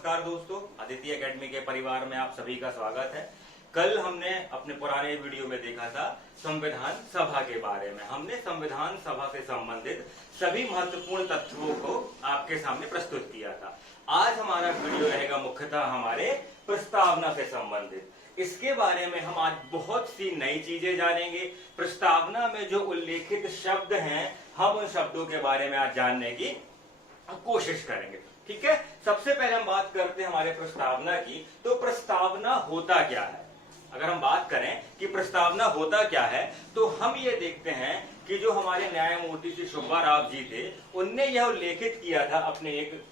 नमस्कार दोस्तों, अदिति एकेडमी के परिवार में आप सभी का स्वागत है। कल हमने अपने पुराने वीडियो में देखा था संविधान सभा के बारे में। हमने संविधान सभा से संबंधित सभी महत्वपूर्ण तथ्यों को आपके सामने प्रस्तुत किया था। आज हमारा वीडियो रहेगा मुख्यतः हमारे प्रस्तावना से संबंधित। इसके बारे में हम आज बहुत सी नई चीजें जानेंगे। प्रस्तावना में जो उल्लेखित शब्द हैं, हम उन शब्दों के बारे में आज जानने की कोशिश करेंगे। ठीक है, सबसे पहले हम बात करते हैं हमारे प्रस्तावना की। तो प्रस्तावना होता क्या है? अगर हम बात करें कि प्रस्तावना होता क्या है, तो हम ये देखते हैं कि जो हमारे न्यायमूर्ति श्री सुब्बा राव जी थे, उनने यह उल्लेखित किया था अपने एक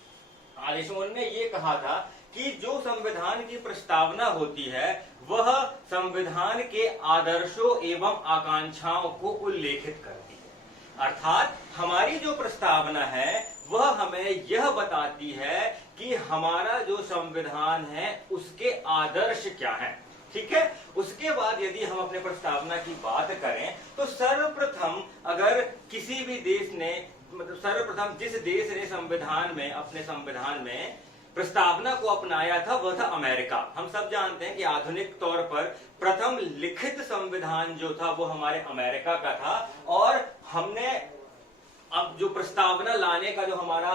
आदेश में। उन्होंने ये कहा था कि जो संविधान की प्रस्तावना होती है वह संविधान के आदर्शों एवं आकांक्षाओं को उल्लेखित करती है। अर्थात हमारी जो प्रस्तावना है वह हमें यह बताती है कि हमारा जो संविधान है उसके आदर्श क्या हैं। ठीक है, उसके बाद यदि हम अपने प्रस्तावना की बात करें तो सर्वप्रथम अगर किसी भी देश ने, मतलब सर्वप्रथम जिस देश ने संविधान में, अपने संविधान में प्रस्तावना को अपनाया था वह था अमेरिका। हम सब जानते हैं कि आधुनिक तौर पर प्रथम लिखित संविधान जो था वो हमारे अमेरिका का था, और हमने अब जो प्रस्तावना लाने का जो हमारा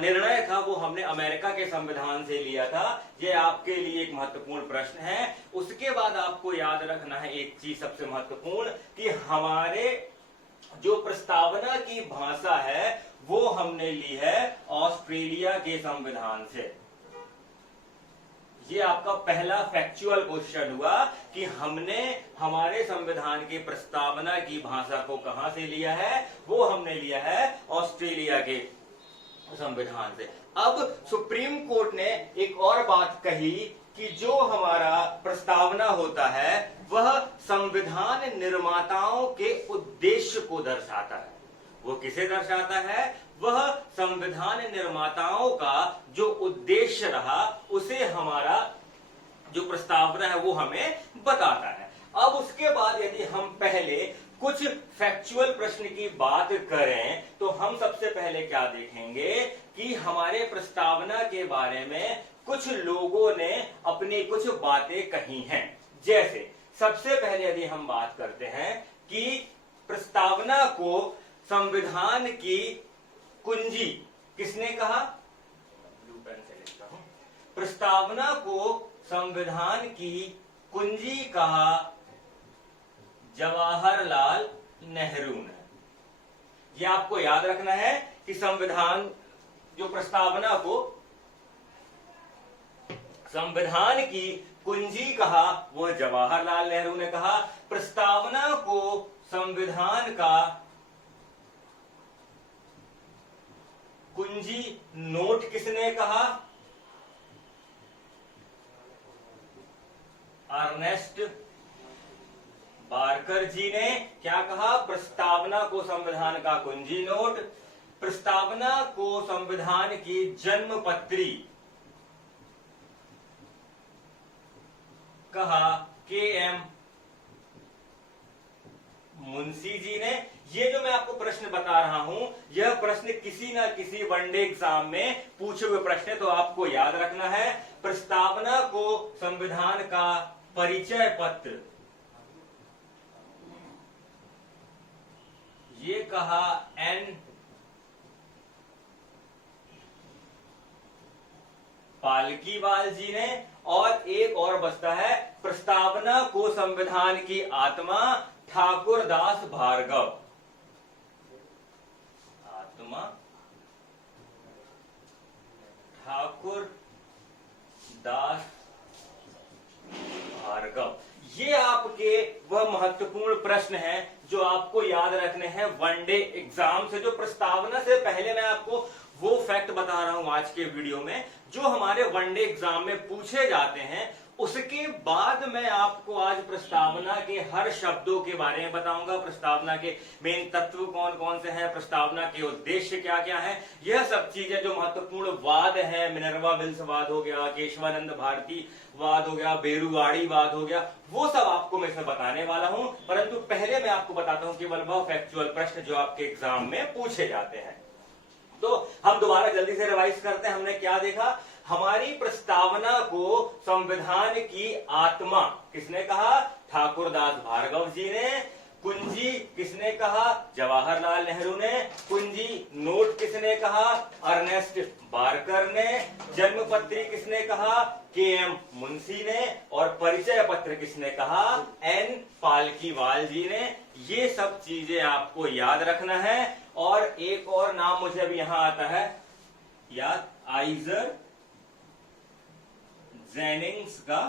निर्णय था वो हमने अमेरिका के संविधान से लिया था। ये आपके लिए एक महत्वपूर्ण प्रश्न है। उसके बाद आपको याद रखना है एक चीज सबसे महत्वपूर्ण, कि हमारे जो प्रस्तावना की भाषा है वो हमने ली है ऑस्ट्रेलिया के संविधान से। ये आपका पहला फैक्चुअल क्वेश्चन हुआ कि हमने हमारे संविधान की प्रस्तावना की भाषा को कहां से लिया है। वो हमने लिया है ऑस्ट्रेलिया के संविधान से। अब सुप्रीम कोर्ट ने एक और बात कही कि जो हमारा प्रस्तावना होता है वह संविधान निर्माताओं के उद्देश्य को दर्शाता है। वो किसे दर्शाता है? वह संविधान निर्माताओं का जो उद्देश्य रहा उसे हमारा जो प्रस्तावना है वो हमें बताता है। अब उसके बाद यदि हम पहले कुछ फैक्चुअल प्रश्न की बात करें तो हम सबसे पहले क्या देखेंगे कि हमारे प्रस्तावना के बारे में कुछ लोगों ने अपनी कुछ बातें कही हैं। जैसे सबसे पहले यदि हम बात करते हैं कि प्रस्तावना को संविधान की कुंजी किसने कहा? ब्लू पेन से लिखता हूं। प्रस्तावना को संविधान की कुंजी कहा जवाहरलाल नेहरू ने। यह आपको याद रखना है कि संविधान जो प्रस्तावना को संविधान की कुंजी कहा वह जवाहरलाल नेहरू ने कहा। प्रस्तावना को संविधान का कुंजी नोट किसने कहा? अर्नेस्ट बारकर जी ने क्या कहा? प्रस्तावना को संविधान का कुंजी नोट। प्रस्तावना को संविधान की जन्मपत्री कहा के.एम. मुंशी जी ने। ये जो मैं आपको प्रश्न बता रहा हूं, यह प्रश्न किसी ना किसी वनडे एग्जाम में पूछे हुए प्रश्न है, तो आपको याद रखना है। प्रस्तावना को संविधान का परिचय पत्र ये कहा एन पालकीवाल जी ने। और एक और बचता है, प्रस्तावना को संविधान की आत्मा ठाकुर दास भार्गव। आत्मा ठाकुर दास भार्गव। ये आपके वह महत्वपूर्ण प्रश्न हैं जो आपको याद रखने हैं वनडे एग्जाम से। जो प्रस्तावना से पहले मैं आपको वो फैक्ट बता रहा हूं आज के वीडियो में जो हमारे वनडे एग्जाम में पूछे जाते हैं, उसके बाद मैं आपको आज प्रस्तावना के हर शब्दों के बारे में बताऊंगा। प्रस्तावना के मेन तत्व कौन कौन से हैं, प्रस्तावना के उद्देश्य क्या क्या हैं, यह सब चीजें जो महत्वपूर्ण वाद हैं, मिनर्वा मिल्स वाद हो गया, केशवानंद भारती वाद हो गया, बेरुवाड़ी वाद हो गया, वो सब आपको मैं इसमें बताने वाला हूं। परंतु पहले मैं आपको बताता हूं केवल वह फैक्चुअल प्रश्न जो आपके एग्जाम में पूछे जाते हैं। तो हम दोबारा जल्दी से रिवाइज करते हैं। हमने क्या देखा? हमारी प्रस्तावना को संविधान की आत्मा किसने कहा? ठाकुरदास भार्गव जी ने। कुंजी किसने कहा? जवाहरलाल नेहरू ने। कुंजी नोट किसने कहा? अर्नेस्ट बारकर ने। जन्मपत्री किसने कहा? के.एम. मुंशी ने। और परिचय पत्र किसने कहा? एन. पालकीवाल जी ने। ये सब चीजें आपको याद रखना है। और एक और नाम मुझे अभी यहां आता है याद, आइजर जेनिंग्स का,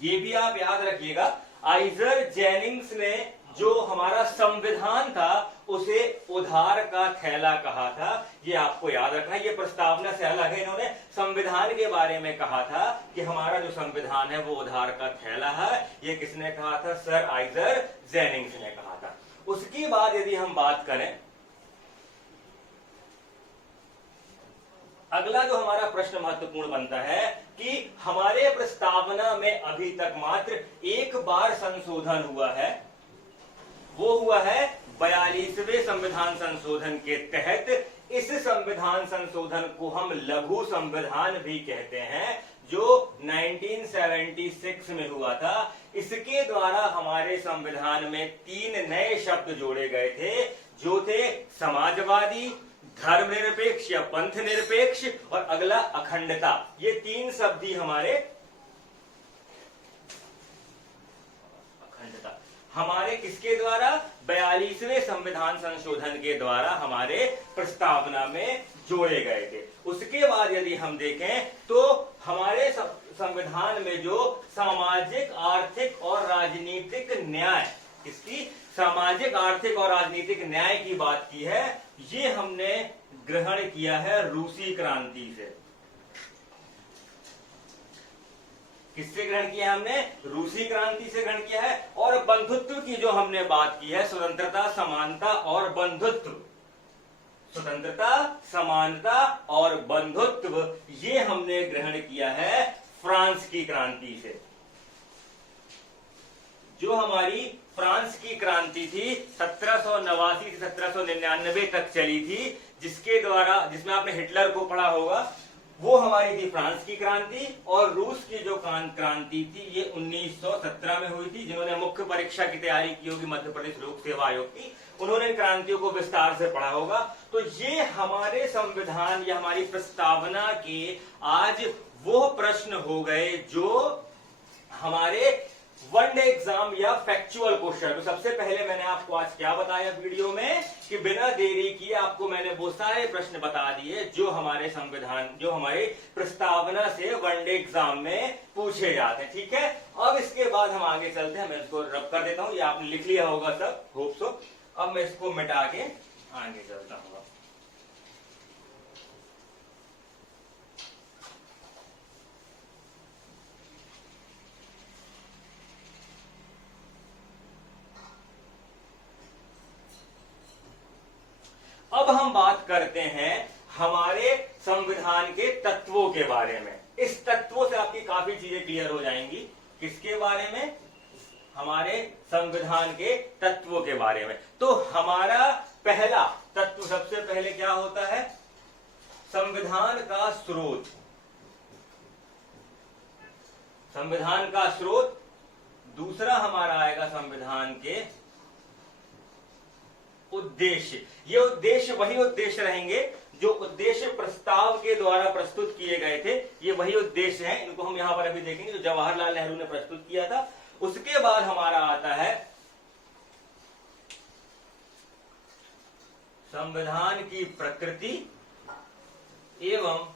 ये भी आप याद रखिएगा। आइजर जेनिंग्स ने जो हमारा संविधान था उसे उधार का थैला कहा था, ये आपको याद रखना है। ये प्रस्तावना से अलग है, इन्होंने संविधान के बारे में कहा था कि हमारा जो संविधान है वो उधार का थैला है। ये किसने कहा था? सर आइजर जेनिंग्स ने कहा था। उसके बाद यदि हम बात करें, अगला जो हमारा प्रश्न महत्वपूर्ण बनता है कि हमारे प्रस्तावना में अभी तक मात्र एक बार संशोधन हुआ है, वो हुआ है 42वें संविधान संशोधन के तहत। इस संविधान संशोधन को हम लघु संविधान भी कहते हैं, जो 1976 में हुआ था। इसके द्वारा हमारे संविधान में 3 नए शब्द जोड़े गए थे, जो थे समाजवादी, धर्मनिरपेक्ष या पंथ निरपेक्ष, और अगला अखंडता। ये 3 शब्द ही हमारे अखंडता हमारे किसके द्वारा? 42वें संविधान संशोधन के द्वारा हमारे प्रस्तावना में जोड़े गए थे। उसके बाद यदि हम देखें तो हमारे संविधान में जो सामाजिक, आर्थिक और राजनीतिक न्याय, किसकी? सामाजिक, आर्थिक और राजनीतिक न्याय की बात की है, ये हमने ग्रहण किया है रूसी क्रांति से। किससे ग्रहण किया है हमने? रूसी क्रांति से ग्रहण किया है। और बंधुत्व की जो हमने बात की है, स्वतंत्रता, समानता और बंधुत्व, स्वतंत्रता, समानता और बंधुत्व, ये हमने ग्रहण किया है फ्रांस की क्रांति से। जो हमारी फ्रांस की क्रांति थी 1789 से 1799 तक चली थी, जिसके द्वारा, जिसमें आपने हिटलर को पढ़ा होगा, वो हमारी थी फ्रांस की क्रांति। और रूस की जो क्रांति थी ये 1917 में हुई थी। जिन्होंने मुख्य परीक्षा की तैयारी की होगी मध्य प्रदेश लोक सेवा आयोग की, उन्होंने क्रांतियों को विस्तार से पढ़ा होगा। तो ये हमारे संविधान या हमारी प्रस्तावना के आज वो प्रश्न हो गए जो हमारे वनडे एग्जाम या फैक्चुअल क्वेश्चन। तो सबसे पहले मैंने आपको आज क्या बताया वीडियो में कि बिना देरी किए आपको मैंने वो सारे प्रश्न बता दिए जो हमारे संविधान, जो हमारे प्रस्तावना से वनडे एग्जाम में पूछे जाते हैं। ठीक है, अब इसके बाद हम आगे चलते हैं। मैं इसको रब कर देता हूं, ये आपने लिख लिया होगा सब, होप सो। अब मैं इसको मिटा के आगे चलता हूँ। अब हम बात करते हैं हमारे संविधान के तत्वों के बारे में। इस तत्वों से आपकी काफी चीजें क्लियर हो जाएंगी। किसके बारे में? हमारे संविधान के तत्वों के बारे में। तो हमारा पहला तत्व सबसे पहले क्या होता है? संविधान का स्रोत। संविधान का स्रोत। दूसरा हमारा आएगा संविधान के उद्देश्य। ये उद्देश्य वही उद्देश्य रहेंगे जो उद्देश्य प्रस्ताव के द्वारा प्रस्तुत किए गए थे। ये वही उद्देश्य हैं, इनको हम यहां पर अभी देखेंगे, जो जवाहरलाल नेहरू ने प्रस्तुत किया था। उसके बाद हमारा आता है संविधान की प्रकृति एवं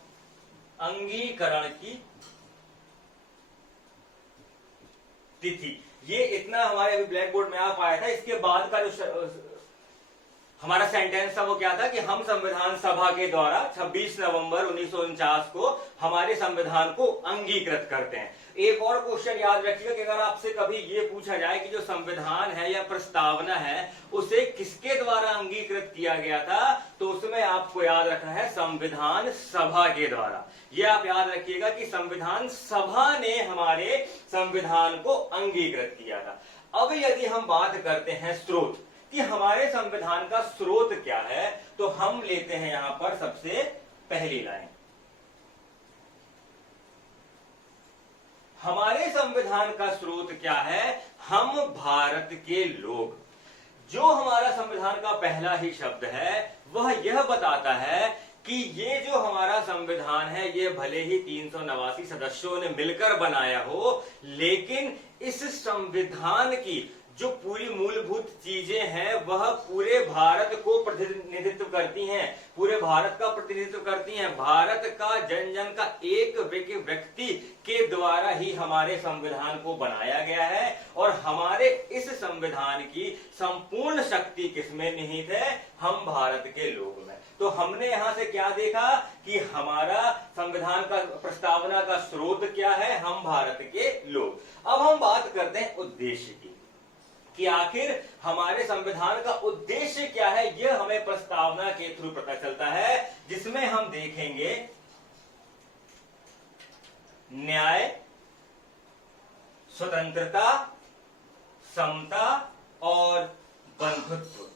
अंगीकरण की तिथि। ये इतना हमारे अभी ब्लैक बोर्ड में आ पाया था। इसके बाद का जो हमारा सेंटेंस था वो क्या था कि हम संविधान सभा के द्वारा 26 नवंबर 1949 को हमारे संविधान को अंगीकृत करते हैं। एक और क्वेश्चन याद रखिएगा कि अगर आपसे कभी ये पूछा जाए कि जो संविधान है या प्रस्तावना है उसे किसके द्वारा अंगीकृत किया गया था, तो उसमें आपको याद रखना है संविधान सभा के द्वारा। ये आप याद रखिएगा कि संविधान सभा ने हमारे संविधान को अंगीकृत किया था। अब यदि हम बात करते हैं स्रोत कि हमारे संविधान का स्रोत क्या है, तो हम लेते हैं यहां पर सबसे पहली लाइन, हमारे संविधान का स्रोत क्या है? हम भारत के लोग। जो हमारा संविधान का पहला ही शब्द है वह यह बताता है कि ये जो हमारा संविधान है ये भले ही 389 सदस्यों ने मिलकर बनाया हो, लेकिन इस संविधान की जो पूरी मूलभूत चीजें हैं वह पूरे भारत को प्रतिनिधित्व करती हैं, पूरे भारत का प्रतिनिधित्व करती हैं। भारत का जन जन का एक व्यक्ति के द्वारा ही हमारे संविधान को बनाया गया है और हमारे इस संविधान की संपूर्ण शक्ति किसमें निहित है? हम भारत के लोग में। तो हमने यहां से क्या देखा कि हमारा संविधान का प्रस्तावना का स्रोत क्या है? हम भारत के लोग। अब हम बात करते हैं उद्देश्य की कि आखिर हमारे संविधान का उद्देश्य क्या है। यह हमें प्रस्तावना के थ्रू पता चलता है, जिसमें हम देखेंगे न्याय, स्वतंत्रता, समता और बंधुत्व।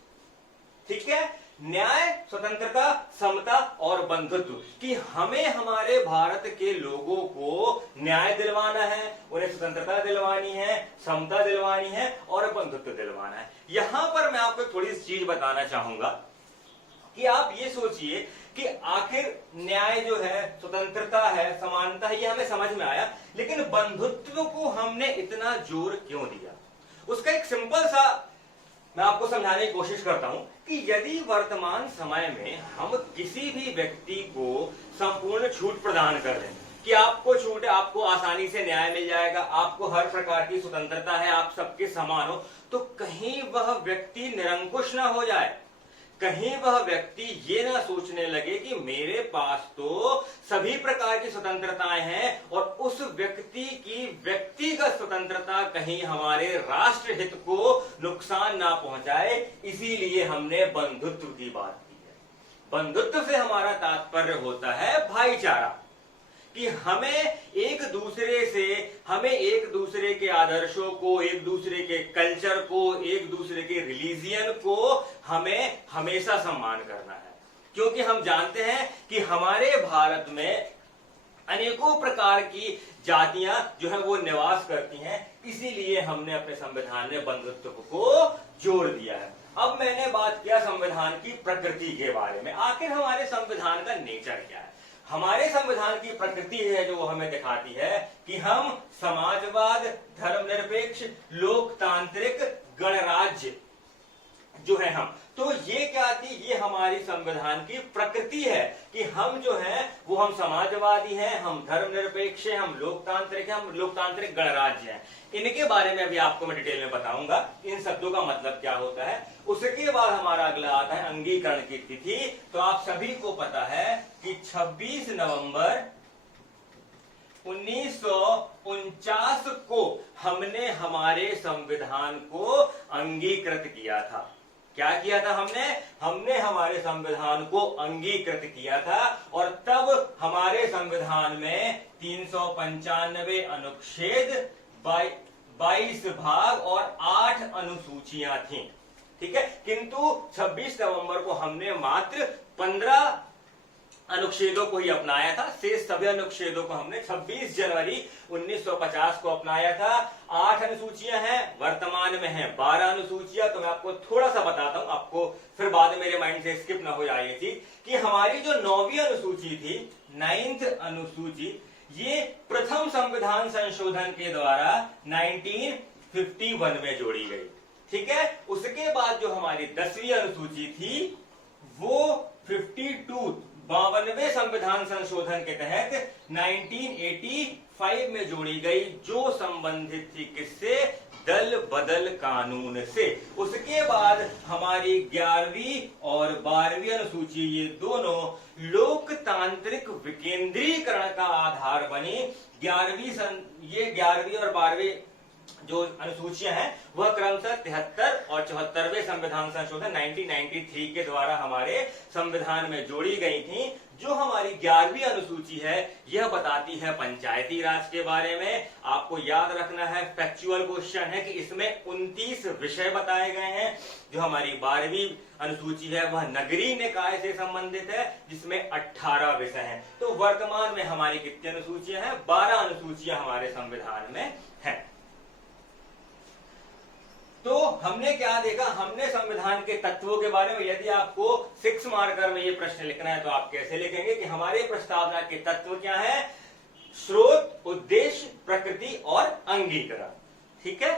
ठीक है, न्याय, स्वतंत्रता, समता और बंधुत्व कि हमें हमारे भारत के लोगों को न्याय दिलवाना है, उन्हें स्वतंत्रता दिलवानी है, समता दिलवानी है और बंधुत्व दिलवाना है। यहां पर मैं आपको थोड़ी सी चीज बताना चाहूंगा कि आप ये सोचिए कि आखिर न्याय जो है, स्वतंत्रता है, समानता है, ये हमें समझ में आया, लेकिन बंधुत्व को हमने इतना जोर क्यों दिया? उसका एक सिंपल सा मैं आपको समझाने की कोशिश करता हूं कि यदि वर्तमान समय में हम किसी भी व्यक्ति को संपूर्ण छूट प्रदान कर दें कि आपको छूट है, आपको आसानी से न्याय मिल जाएगा, आपको हर प्रकार की स्वतंत्रता है, आप सबके समान हो, तो कहीं वह व्यक्ति निरंकुश ना हो जाए, कहीं वह व्यक्ति ये ना सोचने लगे कि मेरे पास तो सभी प्रकार की स्वतंत्रताएं हैं और उस व्यक्ति की व्यक्तिगत स्वतंत्रता कहीं हमारे राष्ट्र हित को नुकसान ना पहुंचाए। इसीलिए हमने बंधुत्व की बात की है। बंधुत्व से हमारा तात्पर्य होता है भाईचारा, कि हमें एक दूसरे के आदर्शों को, एक दूसरे के कल्चर को, एक दूसरे के रिलीजियन को हमें हमेशा सम्मान करना है, क्योंकि हम जानते हैं कि हमारे भारत में अनेकों प्रकार की जातियां जो है वो निवास करती हैं। इसीलिए हमने अपने संविधान में बंधुत्व को जोड़ दिया है। अब मैंने बात किया संविधान की प्रकृति के बारे में। आखिर हमारे संविधान का नेचर क्या है? हमारे संविधान की प्रकृति है जो हमें दिखाती है कि हम समाजवाद, धर्मनिरपेक्ष, लोकतांत्रिक, गणराज्य जो है हम, तो ये क्या थी? ये हमारी संविधान की प्रकृति है कि हम जो है वो हम समाजवादी हैं, हम धर्मनिरपेक्ष हैं, हम लोकतांत्रिक हैं, हम लोकतांत्रिक गणराज्य हैं। इनके बारे में भी आपको मैं डिटेल में बताऊंगा, इन शब्दों का मतलब क्या होता है। उसके बाद हमारा अगला आता है अंगीकरण की तिथि। तो आप सभी को पता है कि 26 नवंबर 1949 को हमने हमारे संविधान को अंगीकृत किया था। क्या किया था हमने हमारे संविधान को अंगीकृत किया था और तब हमारे संविधान में 395 अनुच्छेद, 22 भाग और 8 अनुसूचियां थीं। ठीक है, किंतु 26 नवंबर को हमने मात्र 15 अनुच्छेदों को ही अपनाया था। शेष सभी अनुच्छेदों को हमने 26 जनवरी 1950 को अपनाया था। 8 अनुसूचियां हैं, वर्तमान में हैं 12 अनुसूचियां। तो मैं आपको थोड़ा सा बताता हूं, आपको फिर बाद में मेरे माइंड से स्किप ना हो जाए ये चीज, कि हमारी जो 9वीं अनुसूची थी, 9th अनुसूची, ये प्रथम संविधान संशोधन के द्वारा 1951 में जोड़ी गई। ठीक है, उसके बाद जो हमारी 10वीं अनुसूची थी वो 52वें संविधान संशोधन के तहत 1985 में जोड़ी गई, जो संबंधित थी किससे? दल बदल कानून से। उसके बाद हमारी 11वीं और 12वीं अनुसूची, ये दोनों लोकतांत्रिक विकेंद्रीकरण का आधार बनी। 11वीं और 12वीं जो अनुसूचियां हैं वह क्रमशः 73 और 74वें संविधान संशोधन 1993 के द्वारा हमारे संविधान में जोड़ी गई थी। जो हमारी 11वीं अनुसूची है यह बताती है पंचायती राज के बारे में। आपको याद रखना है, फैक्चुअल क्वेश्चन है कि इसमें 29 विषय बताए गए हैं। जो हमारी 12वीं अनुसूची है वह नगरीय निकाय से संबंधित है, जिसमें 18 विषय हैं। तो वर्तमान में हमारी कितनी अनुसूचियां हैं? 12 अनुसूचियां हमारे संविधान में हैं। तो हमने क्या देखा? हमने संविधान के तत्वों के बारे में, यदि आपको 6 मार्कर में ये प्रश्न लिखना है तो आप कैसे लिखेंगे कि हमारे प्रस्तावना के तत्व क्या है? स्रोत, उद्देश्य, प्रकृति और अंगीकरण। ठीक है।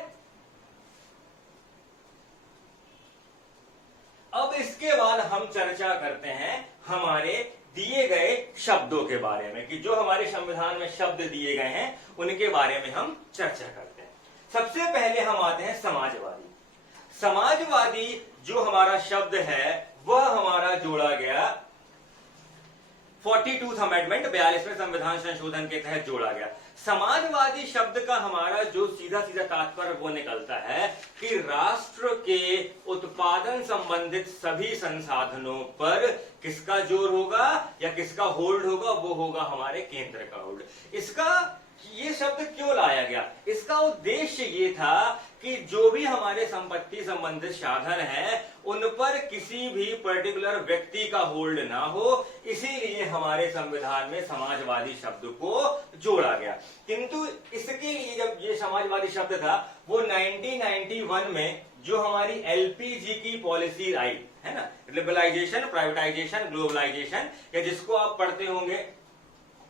अब इसके बाद हम चर्चा करते हैं हमारे दिए गए शब्दों के बारे में, कि जो हमारे संविधान में शब्द दिए गए हैं उनके बारे में हम चर्चा करते हैं। सबसे पहले हम आते हैं समाजवादी। समाजवादी जो हमारा शब्द है वह हमारा जोड़ा गया 42th अमेंडमेंट 42वें संविधान संशोधन के तहत जोड़ा गया। समाजवादी शब्द का हमारा जो सीधा सीधा तात्पर्य वो निकलता है कि राष्ट्र के उत्पादन संबंधित सभी संसाधनों पर किसका जोर होगा या किसका होल्ड होगा? वो होगा हमारे केंद्र का होल्ड। इसका ये शब्द क्यों लाया गया? इसका उद्देश्य ये था कि जो भी हमारे संपत्ति संबंधित साधन है उन पर किसी भी पर्टिकुलर व्यक्ति का होल्ड ना हो, इसीलिए हमारे संविधान में समाजवादी शब्द को जोड़ा गया। किंतु इसके लिए जब ये समाजवादी शब्द था वो 1991 में जो हमारी एलपीजी की पॉलिसी आई है ना, लिबरलाइजेशन, प्राइवेटाइजेशन, ग्लोबलाइजेशन, या जिसको आप पढ़ते होंगे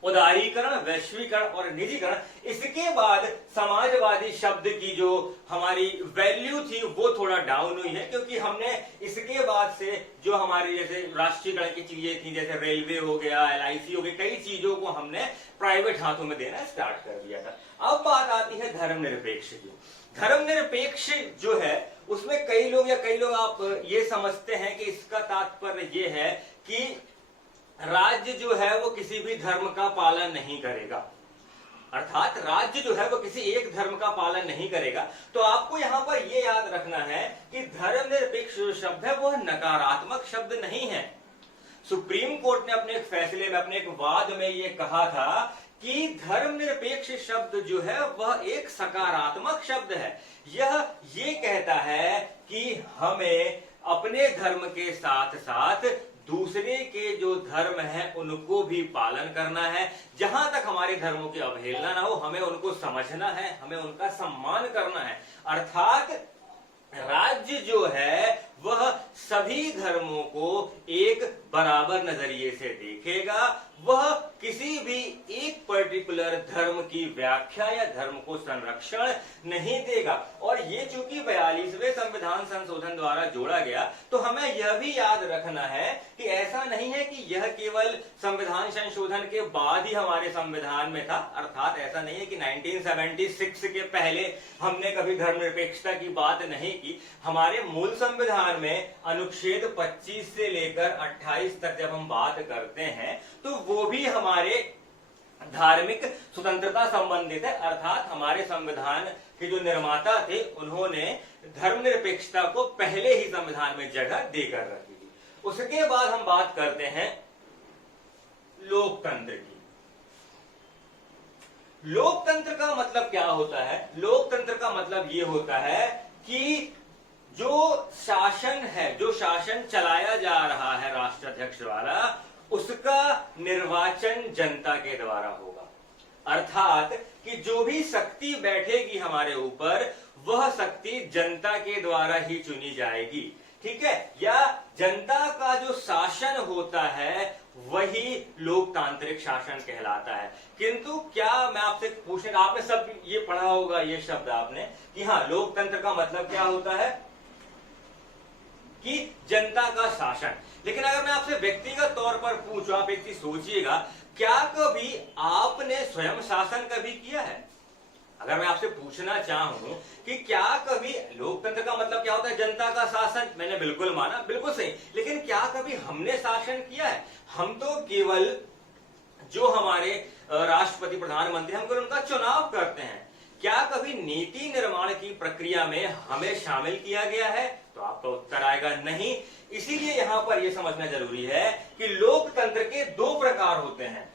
उदारीकरण, वैश्वीकरण और निजीकरण, इसके बाद समाजवादी शब्द की जो हमारी वैल्यू थी वो थोड़ा डाउन हुई है, क्योंकि हमने इसके बाद से जो हमारी जैसे राष्ट्रीयकरण की चीजें थी, जैसे रेलवे हो गया, एलआईसी हो गई, कई चीजों को हमने प्राइवेट हाथों में देना स्टार्ट कर दिया था। अब बात आती है धर्मनिरपेक्ष की। धर्मनिरपेक्ष जो है उसमें कई लोग आप ये समझते हैं कि इसका तात्पर्य ये है कि राज्य जो है वो किसी भी धर्म का पालन नहीं करेगा, अर्थात राज्य जो है वो किसी एक धर्म का पालन नहीं करेगा। तो आपको यहां पर यह याद रखना है कि धर्मनिरपेक्ष जो शब्द है वह नकारात्मक शब्द नहीं है। सुप्रीम कोर्ट ने अपने एक फैसले में, अपने एक वाद में यह कहा था कि धर्मनिरपेक्ष शब्द जो है वह एक सकारात्मक शब्द है। यह ये कहता है कि हमें अपने धर्म के साथ साथ दूसरे के जो धर्म है उनको भी पालन करना है। जहां तक हमारे धर्मों की अवहेलना ना हो, हमें उनको समझना है, हमें उनका सम्मान करना है। अर्थात राज्य जो है वह सभी धर्मों को एक बराबर नजरिए से देखेगा, वह किसी भी एक पर्टिकुलर धर्म की व्याख्या या धर्म को संरक्षण नहीं देगा। और ये चूंकि 42वें संविधान संशोधन द्वारा जोड़ा गया, तो हमें यह भी याद रखना है कि ऐसा नहीं है कि यह केवल संविधान संशोधन के बाद ही हमारे संविधान में था। अर्थात ऐसा नहीं है कि 1976 के पहले हमने कभी धर्मनिरपेक्षता की बात नहीं की। हमारे मूल संविधान में अनुच्छेद 25 से लेकर 28 तक जब हम बात करते हैं तो वो भी हमारे धार्मिक स्वतंत्रता संबंधित है। अर्थात हमारे संविधान के जो निर्माता थे उन्होंने धर्मनिरपेक्षता को पहले ही संविधान में जगह देकर रखी थी। उसके बाद हम बात करते हैं लोकतंत्र की। लोकतंत्र का मतलब क्या होता है? लोकतंत्र का मतलब ये होता है कि जो शासन है, जो शासन चलाया जा रहा है राष्ट्राध्यक्ष द्वारा, उसका निर्वाचन जनता के द्वारा होगा। अर्थात कि जो भी शक्ति बैठेगी हमारे ऊपर वह शक्ति जनता के द्वारा ही चुनी जाएगी। ठीक है, या जनता का जो शासन होता है वही लोकतांत्रिक शासन कहलाता है। किंतु क्या मैं आपसे पूछने, आपने सब ये पढ़ा होगा ये शब्द आपने कि हाँ लोकतंत्र का मतलब क्या होता है कि जनता का शासन। लेकिन अगर मैं आपसे व्यक्तिगत तौर पर पूछूं, आप एक चीज सोचिएगा, क्या कभी आपने स्वयं शासन कभी किया है? अगर मैं आपसे पूछना चाहूं कि क्या कभी, लोकतंत्र का मतलब क्या होता है? जनता का शासन। मैंने बिल्कुल माना, बिल्कुल सही, लेकिन क्या कभी हमने शासन किया है? हम तो केवल जो हमारे राष्ट्रपति, प्रधानमंत्री, हम केवल उनका चुनाव करते हैं। क्या कभी नीति निर्माण की प्रक्रिया में हमें शामिल किया गया है? तो आपका उत्तर आएगा नहीं। इसीलिए यहां पर यह समझना जरूरी है कि लोकतंत्र के दो प्रकार होते हैं,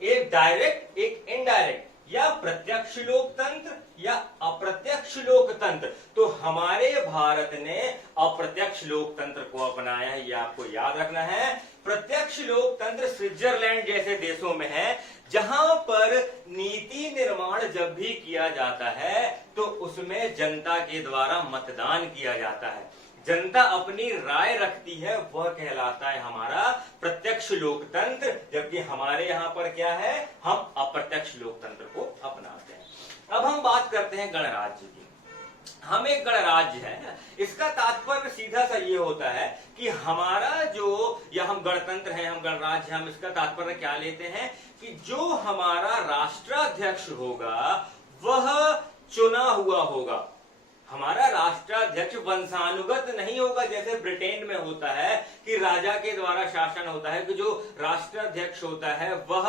एक डायरेक्ट, एक इनडायरेक्ट, या प्रत्यक्ष लोकतंत्र या अप्रत्यक्ष लोकतंत्र। तो हमारे भारत ने अप्रत्यक्ष लोकतंत्र को अपनाया है, यह आपको याद रखना है। प्रत्यक्ष लोकतंत्र स्विट्जरलैंड जैसे देशों में है, जहां पर नीति निर्माण जब भी किया जाता है तो उसमें जनता के द्वारा मतदान किया जाता है, जनता अपनी राय रखती है, वह कहलाता है हमारा प्रत्यक्ष लोकतंत्र। जबकि हमारे यहां पर क्या है, हम अप्रत्यक्ष लोकतंत्र को अपनाते हैं। अब हम बात करते हैं गणराज्य की। हम एक गणराज्य है, इसका तात्पर्य सीधा सा ये होता है कि हमारा जो, या हम गणतंत्र हैं, हम गणराज्य, हम इसका तात्पर्य क्या लेते हैं कि जो हमारा राष्ट्राध्यक्ष होगा वह चुना हुआ होगा। हमारा राष्ट्राध्यक्ष वंशानुगत नहीं होगा, जैसे ब्रिटेन में होता है कि राजा के द्वारा शासन होता है, कि जो राष्ट्राध्यक्ष होता है वह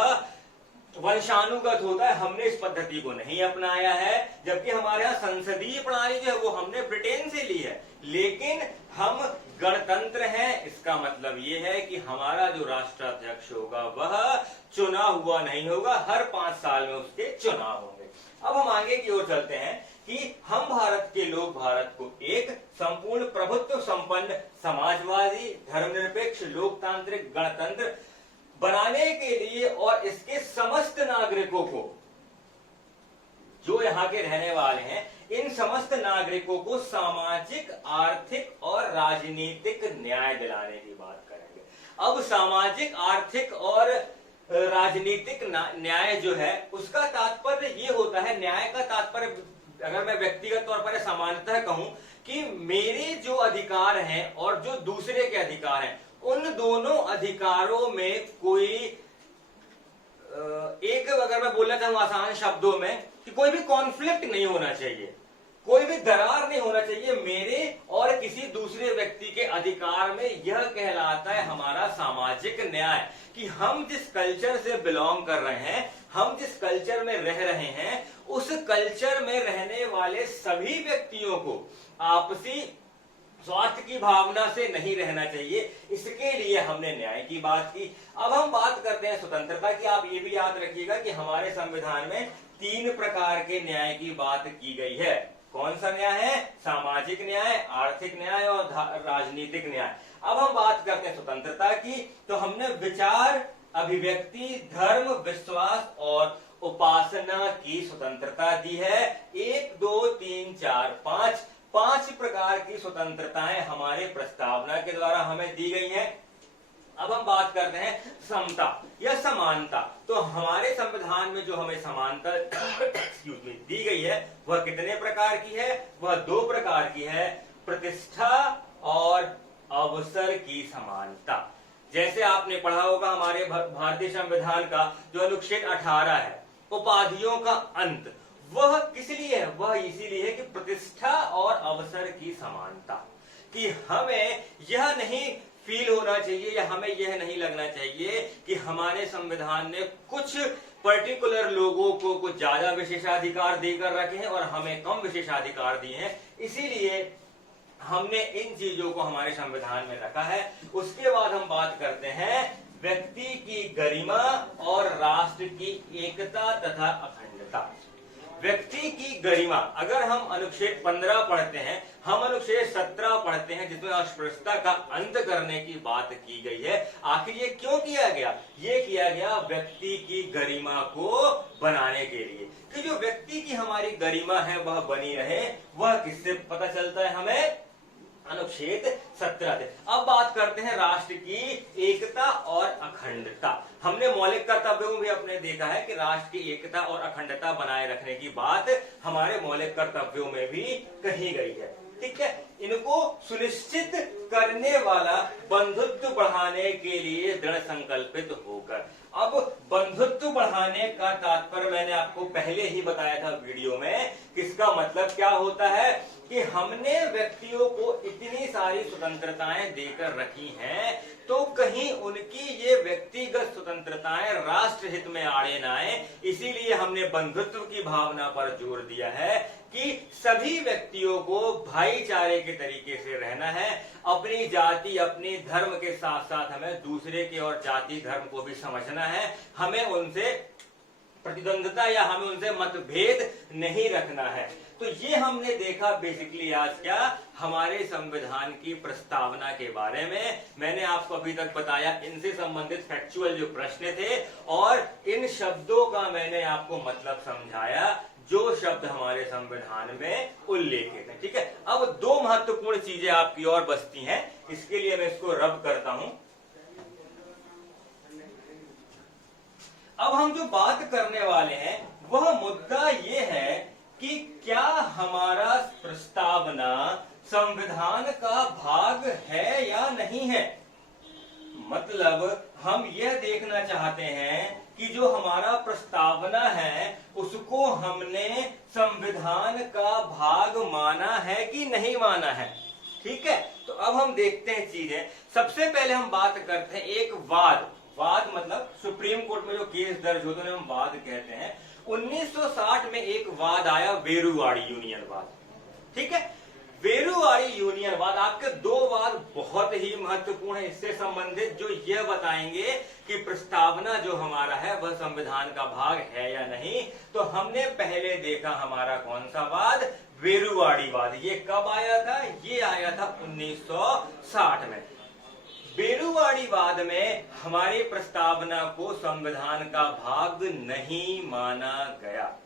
वंशानुगत होता है। हमने इस पद्धति को नहीं अपनाया है, जबकि हमारे यहाँ संसदीय प्रणाली जो है वो हमने ब्रिटेन से ली है। लेकिन हम गणतंत्र हैं, इसका मतलब ये है कि हमारा जो राष्ट्राध्यक्ष होगा वह चुना हुआ नहीं होगा, हर 5 साल में उसके चुनाव होंगे। अब हम आगे की ओर चलते हैं कि हम भारत के लोग भारत को एक संपूर्ण प्रभुत्व संपन्न समाजवादी धर्मनिरपेक्ष लोकतांत्रिक गणतंत्र बनाने के लिए और इसके समस्त नागरिकों को, जो यहाँ के रहने वाले हैं, इन समस्त नागरिकों को सामाजिक, आर्थिक और राजनीतिक न्याय दिलाने की बात करेंगे। अब सामाजिक, आर्थिक और राजनीतिक न्याय जो है उसका तात्पर्य ये होता है, न्याय का तात्पर्य अगर मैं व्यक्तिगत तौर पर समानतः कहूं कि मेरे जो अधिकार हैं और जो दूसरे के अधिकार हैं, उन दोनों अधिकारों में कोई एक, अगर मैं बोलना चाहूं आसान शब्दों में, कि कोई भी कॉन्फ्लिक्ट नहीं होना चाहिए, कोई भी दरार नहीं होना चाहिए मेरे और किसी दूसरे व्यक्ति के अधिकार में। यह कहलाता है हमारा सामाजिक न्याय, कि हम जिस कल्चर से बिलोंग कर रहे हैं, हम जिस कल्चर में रह रहे हैं, उस कल्चर में रहने वाले सभी व्यक्तियों को आपसी स्वार्थ की भावना से नहीं रहना चाहिए। इसके लिए हमने न्याय की बात की। अब हम बात करते हैं स्वतंत्रता की। आप ये भी याद रखिएगा कि हमारे संविधान में 3 प्रकार के न्याय की बात की गई है। कौन सा न्याय है? सामाजिक न्याय, आर्थिक न्याय और राजनीतिक न्याय। अब हम बात करते हैं स्वतंत्रता की। तो हमने विचार, अभिव्यक्ति, धर्म, विश्वास और उपासना की स्वतंत्रता दी है। 1, 2, 3, 4, 5 प्रकार की स्वतंत्रताएं हमारे प्रस्तावना के द्वारा हमें दी गई हैं। अब हम बात करते हैं समता या समानता। तो हमारे संविधान में जो हमें समानता दी गई है वह कितने प्रकार की है? वह 2 प्रकार की है, प्रतिष्ठा और अवसर की समानता। जैसे आपने पढ़ा होगा हमारे भारतीय संविधान का जो अनुच्छेद 18 है, उपाधियों का अंत, वह किस लिए है? वह इसीलिए है कि प्रतिष्ठा और अवसर की समानता, कि हमें यह नहीं फील होना चाहिए या हमें यह नहीं लगना चाहिए कि हमारे संविधान ने कुछ पर्टिकुलर लोगों को कुछ ज्यादा विशेषाधिकार देकर रखे हैं और हमें कम विशेषाधिकार दिए हैं। इसीलिए हमने इन चीजों को हमारे संविधान में रखा है। उसके बाद हम बात करते हैं व्यक्ति की गरिमा और राष्ट्र की एकता तथा अखंडता। व्यक्ति की गरिमा, अगर हम अनुच्छेद 15 पढ़ते हैं, हम अनुच्छेद 17 पढ़ते हैं जिसमें अस्पृश्यता का अंत करने की बात की गई है। आखिर ये क्यों किया गया? ये किया गया व्यक्ति की गरिमा को बनाने के लिए, कि जो व्यक्ति की हमारी गरिमा है वह बनी रहे। वह किससे पता चलता है हमें? अनुच्छेद 17 से। अब बात करते हैं राष्ट्र की एकता और अखंडता। हमने मौलिक कर्तव्यों में भी अपने देखा है कि राष्ट्र की एकता और अखंडता बनाए रखने की बात हमारे मौलिक कर्तव्यों में भी कही गई है। ठीक है, इनको सुनिश्चित करने वाला बंधुत्व बढ़ाने के लिए दृढ़ संकल्पित होकर। अब बंधुत्व बढ़ाने का तात्पर्य मैंने आपको पहले ही बताया था वीडियो में, किसका मतलब क्या होता है कि हमने व्यक्तियों को इतनी सारी स्वतंत्रताएं देकर रखी हैं, तो कहीं उनकी ये व्यक्तिगत स्वतंत्रताएं राष्ट्र हित में आड़े ना आए, इसीलिए हमने बंधुत्व की भावना पर जोर दिया है कि सभी व्यक्तियों को भाईचारे के तरीके से रहना है। अपनी जाति अपनी धर्म के साथ साथ हमें दूसरे के और जाति धर्म को भी समझना है। हमें उनसे प्रतिद्वंदता या हमें उनसे मतभेद नहीं रखना है। तो ये हमने देखा बेसिकली आज क्या, हमारे संविधान की प्रस्तावना के बारे में। मैंने आपको अभी तक बताया इनसे संबंधित फैक्चुअल जो प्रश्न थे, और इन शब्दों का मैंने आपको मतलब समझाया जो शब्द हमारे संविधान में उल्लेखित है। ठीक है, अब दो महत्वपूर्ण चीजें आपकी और बचती हैं, इसके लिए मैं इसको रब करता हूं। अब हम जो बात करने वाले हैं वह मुद्दा ये है कि क्या हमारा प्रस्तावना संविधान का भाग है या नहीं है। मतलब हम यह देखना चाहते हैं कि जो हमारा प्रस्तावना है उसको हमने संविधान का भाग माना है कि नहीं माना है। ठीक है, तो अब हम देखते हैं चीजें। सबसे पहले हम बात करते हैं एक वाद मतलब सुप्रीम कोर्ट में जो केस दर्ज होते हैं हम वाद कहते हैं। 1960 में एक वाद आया, वेरुवाड़ी यूनियन वाद। ठीक है, वेरुवाड़ी यूनियन वाद, आपके दो वाद बहुत ही महत्वपूर्ण है इससे संबंधित, जो यह बताएंगे कि प्रस्तावना जो हमारा है वह संविधान का भाग है या नहीं। तो हमने पहले देखा हमारा कौन सा वाद, वेरुवाड़ी वाद। ये कब आया था, ये आया था 1960 में। वेरुवाड़ी वाद में हमारी प्रस्तावना को संविधान का भाग नहीं माना गया।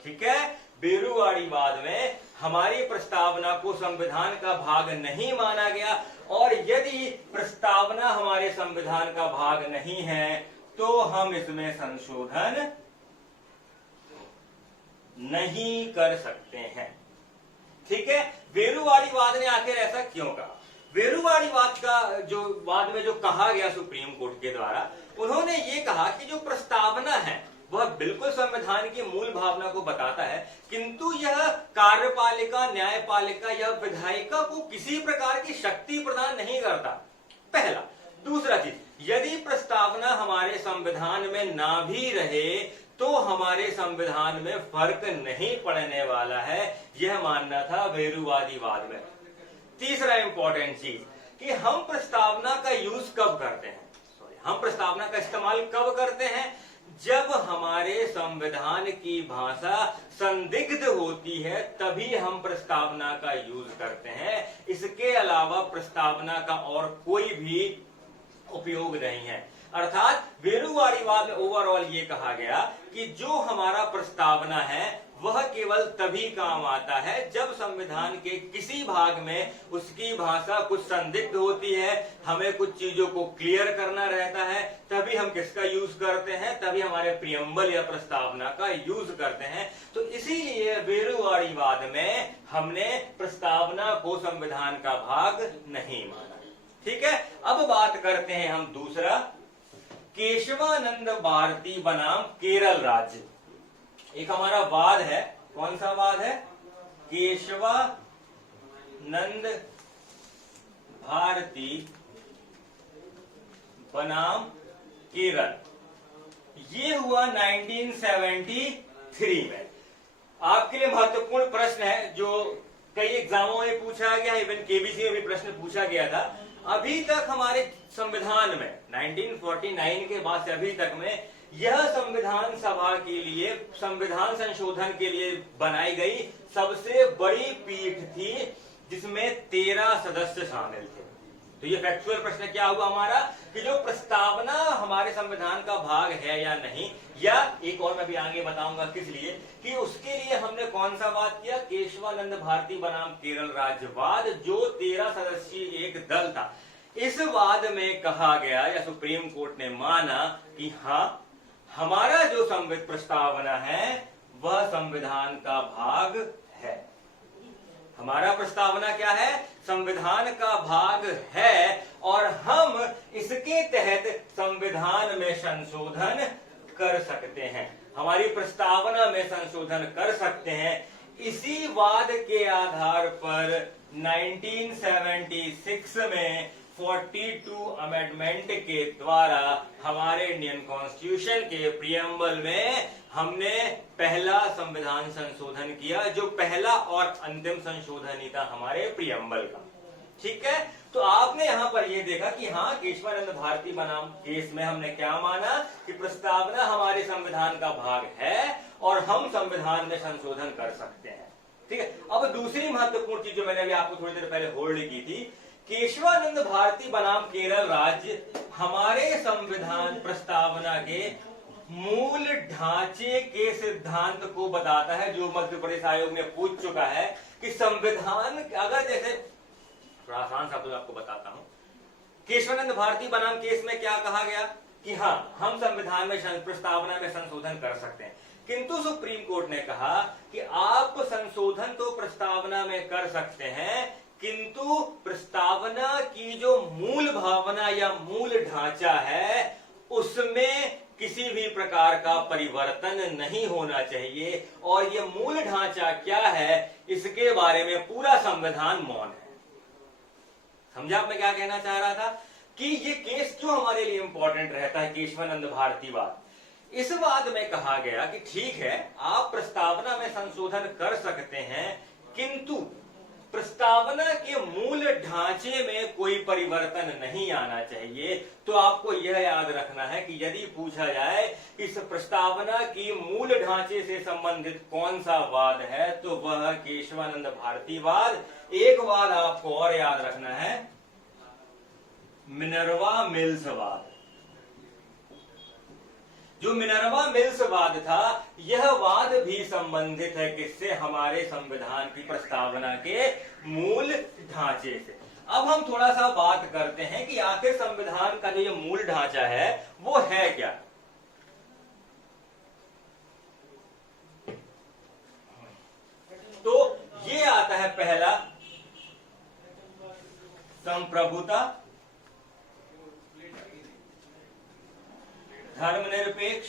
ठीक है, वेरुवाड़ी वाद में हमारी प्रस्तावना को संविधान का भाग नहीं माना गया, और यदि प्रस्तावना हमारे संविधान का भाग नहीं है तो हम इसमें संशोधन नहीं कर सकते हैं। ठीक है, वेरुवाड़ी वाद ने आखिर ऐसा क्यों कहा। वेरुवाड़ी वाद का जो वाद में जो कहा गया सुप्रीम कोर्ट के द्वारा, उन्होंने ये कहा कि जो प्रस्तावना है वह बिल्कुल संविधान की मूल भावना को बताता है, किंतु यह कार्यपालिका, न्यायपालिका या विधायिका को किसी प्रकार की शक्ति प्रदान नहीं करता, पहला। दूसरा चीज, यदि प्रस्तावना हमारे संविधान में ना भी रहे तो हमारे संविधान में फर्क नहीं पड़ने वाला है, यह मानना था वेरुवादी वाद में। तीसरा इंपॉर्टेंट चीज कि हम प्रस्तावना का यूज कब करते हैं, हम प्रस्तावना का इस्तेमाल कब करते हैं, जब हमारे संविधान की भाषा संदिग्ध होती है तभी हम प्रस्तावना का यूज करते हैं। इसके अलावा प्रस्तावना का और कोई भी उपयोग नहीं है। अर्थात वेरुवाड़ी वाद में ओवरऑल ये कहा गया कि जो हमारा प्रस्तावना है वह केवल तभी काम आता है जब संविधान के किसी भाग में उसकी भाषा कुछ संदिग्ध होती है, हमें कुछ चीजों को क्लियर करना रहता है, तभी हम किसका यूज करते हैं, तभी हमारे प्रियम्बल या प्रस्तावना का यूज करते हैं। तो इसीलिए वेरुवाड़ी वाद में हमने प्रस्तावना को संविधान का भाग नहीं माना। ठीक है, अब बात करते हैं हम दूसरा, केशवानंद भारती बनाम केरल राज्य। एक हमारा वाद है, कौन सा वाद है, केशवानंद भारती बनाम केरल। ये हुआ 1973 में। आपके लिए महत्वपूर्ण प्रश्न है जो कई एग्जामों में पूछा गया, इवन केबीसी में भी प्रश्न पूछा गया था। अभी तक हमारे संविधान में 1949 के बाद से अभी तक में यह संविधान सभा के लिए, संविधान संशोधन के लिए बनाई गई सबसे बड़ी पीठ थी जिसमें 13 सदस्य शामिल थे। तो ये फैक्चुअल प्रश्न क्या हुआ हमारा कि जो प्रस्तावना हमारे संविधान का भाग है या नहीं, या एक और मैं भी आगे बताऊंगा किस लिए, कि उसके लिए हमने कौन सा वाद किया, केशवानंद भारती बनाम केरल राज्यवाद, जो 13 सदस्यीय एक दल था। इस वाद में कहा गया या सुप्रीम कोर्ट ने माना कि हाँ, हमारा जो संविधान प्रस्तावना है वह संविधान का भाग है। हमारा प्रस्तावना क्या है, संविधान का भाग है, और हम इसके तहत संविधान में संशोधन कर सकते हैं, हमारी प्रस्तावना में संशोधन कर सकते हैं। इसी वाद के आधार पर 1976 में 42 अमेंडमेंट के द्वारा हमारे इंडियन कॉन्स्टिट्यूशन के प्रियम्बल में हमने पहला संविधान संशोधन किया, जो पहला और अंतिम संशोधन ही था हमारे प्रियम्बल का। ठीक है, तो आपने यहां पर यह देखा कि हाँ, केशवानंद भारती बनाम केस में हमने क्या माना कि प्रस्तावना हमारे संविधान का भाग है और हम संविधान में संशोधन कर सकते हैं। ठीक है, अब दूसरी महत्वपूर्ण चीज जो मैंने अभी आपको थोड़ी देर पहले होल्ड की थी, केशवानंद भारती बनाम केरल राज्य हमारे संविधान प्रस्तावना के मूल ढांचे के सिद्धांत को बताता है, जो मध्य प्रदेश आयोग ने पूछ चुका है कि संविधान, अगर जैसे थोड़ा आसान शब्दों में आपको बताता हूं, केशवानंद भारती बनाम केस में क्या कहा गया कि हाँ, हम संविधान में प्रस्तावना में संशोधन कर सकते हैं, किंतु सुप्रीम कोर्ट ने कहा कि आप संशोधन तो प्रस्तावना में कर सकते हैं, किंतु प्रस्तावना की जो मूल भावना या मूल ढांचा है उसमें किसी भी प्रकार का परिवर्तन नहीं होना चाहिए, और ये मूल ढांचा क्या है इसके बारे में पूरा संविधान मौन है। समझा मैं क्या कहना चाह रहा था कि ये केस क्यों हमारे लिए इंपॉर्टेंट रहता है, केशवानंद भारती वाद। इस वाद में कहा गया कि ठीक है, आप प्रस्तावना में संशोधन कर सकते हैं, किंतु प्रस्तावना के मूल ढांचे में कोई परिवर्तन नहीं आना चाहिए। तो आपको यह याद रखना है कि यदि पूछा जाए इस प्रस्तावना की मूल ढांचे से संबंधित कौन सा वाद है, तो वह केशवानंद भारती वाद। एक वाद आपको और याद रखना है, मिनर्वा मिल्स वाद। जो मिनर्वा मिल्स वाद था, यह वाद भी संबंधित है किससे, हमारे संविधान की प्रस्तावना के मूल ढांचे से। अब हम थोड़ा सा बात करते हैं कि आखिर संविधान का जो ये मूल ढांचा है वो है क्या। तो ये आता है पहला, संप्रभुता, धर्मनिरपेक्ष,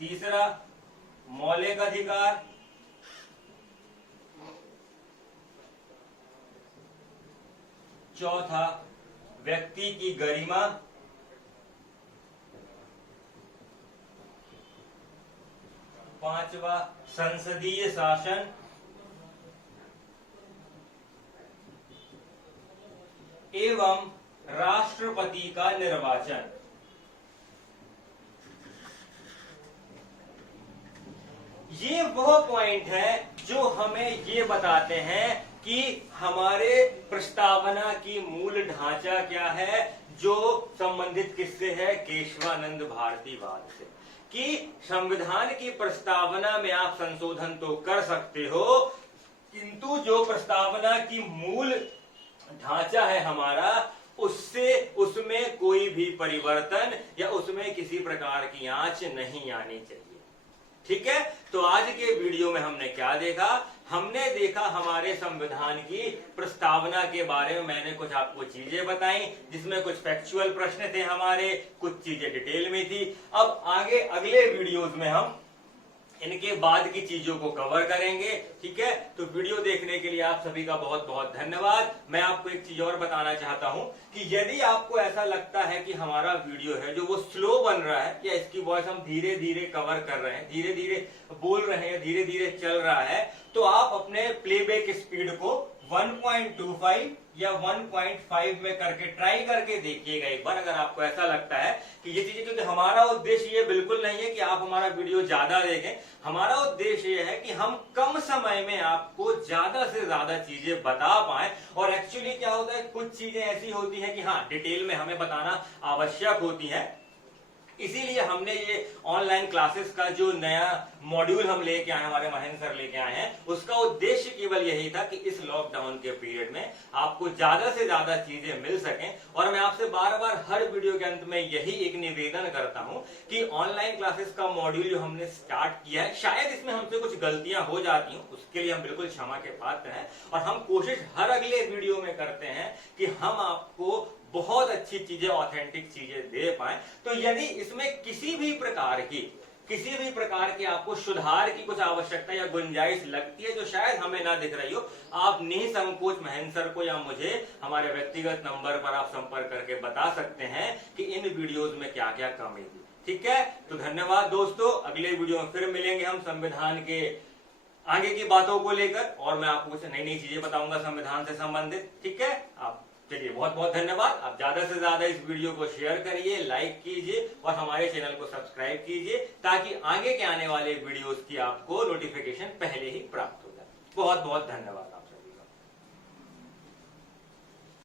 तीसरा मौलिक अधिकार, चौथा व्यक्ति की गरिमा, पांचवा संसदीय शासन, एवं राष्ट्रपति का निर्वाचन। ये वह पॉइंट है जो हमें ये बताते हैं कि हमारे प्रस्तावना की मूल ढांचा क्या है, जो संबंधित किससे है, केशवानंद भारती वाद से। कि संविधान की प्रस्तावना में आप संशोधन तो कर सकते हो, किंतु जो प्रस्तावना की मूल ढांचा है हमारा, उसमें कोई भी परिवर्तन या उसमें किसी प्रकार की आंच नहीं आनी चाहिए। ठीक है, तो आज के वीडियो में हमने क्या देखा, हमने देखा हमारे संविधान की प्रस्तावना के बारे में मैंने कुछ आपको चीजें बताई, जिसमें कुछ फैक्चुअल प्रश्न थे हमारे, कुछ चीजें डिटेल में थी। अब आगे अगले वीडियोस में हम इनके बाद की चीजों को कवर करेंगे। ठीक है, तो वीडियो देखने के लिए आप सभी का बहुत बहुत धन्यवाद। मैं आपको एक चीज और बताना चाहता हूं कि यदि आपको ऐसा लगता है कि हमारा वीडियो है जो वो स्लो बन रहा है, या इसकी वॉइस हम धीरे धीरे कवर कर रहे हैं, धीरे धीरे बोल रहे हैं, धीरे धीरे चल रहा है, तो आप अपने प्लेबैक स्पीड को 1.25 या 1.5 में करके ट्राई करके देखिएगा एक बार। अगर आपको ऐसा लगता है कि ये चीजें, क्योंकि हमारा उद्देश्य ये बिल्कुल नहीं है कि आप हमारा वीडियो ज्यादा देखें, हमारा उद्देश्य ये है कि हम कम समय में आपको ज्यादा से ज्यादा चीजें बता पाएं। और एक्चुअली क्या होता है, कुछ चीजें ऐसी होती हैं कि हाँ, डिटेल में हमें बताना आवश्यक होती है, इसीलिए हमने ये ऑनलाइन क्लासेस का जो नया मॉड्यूल हम लेके आए, हमारे महेंद्र सर लेके आए हैं, उसका उद्देश्य केवल यही था कि इस लॉकडाउन के पीरियड में आपको ज्यादा से ज्यादा चीजें मिल सकें। और मैं आपसे बार बार हर वीडियो के अंत में यही एक निवेदन करता हूं कि ऑनलाइन क्लासेस का मॉड्यूल जो हमने स्टार्ट किया है, शायद इसमें हमसे कुछ गलतियां हो जाती हूं, उसके लिए हम बिल्कुल क्षमा के पात्र हैं। और हम कोशिश हर अगले वीडियो में करते हैं कि हम आपको बहुत अच्छी चीजें, ऑथेंटिक चीजें दे पाए। तो यदि इसमें किसी भी प्रकार की आपको सुधार की कुछ आवश्यकता या गुंजाइश लगती है जो शायद हमें ना दिख रही हो, आप निसंकोच महेंद्र सर को या मुझे हमारे व्यक्तिगत नंबर पर आप संपर्क करके बता सकते हैं कि इन वीडियोज में क्या क्या कमी थी। ठीक है, तो धन्यवाद दोस्तों। अगले वीडियो में फिर मिलेंगे हम संविधान के आगे की बातों को लेकर, और मैं आपको कुछ नई नई चीजें बताऊंगा संविधान से संबंधित। ठीक है, आप चलिए बहुत बहुत धन्यवाद। आप ज्यादा से ज्यादा इस वीडियो को शेयर करिए, लाइक कीजिए और हमारे चैनल को सब्सक्राइब कीजिए ताकि आगे के आने वाले वीडियोस की आपको नोटिफिकेशन पहले ही प्राप्त हो जाए। बहुत बहुत धन्यवाद।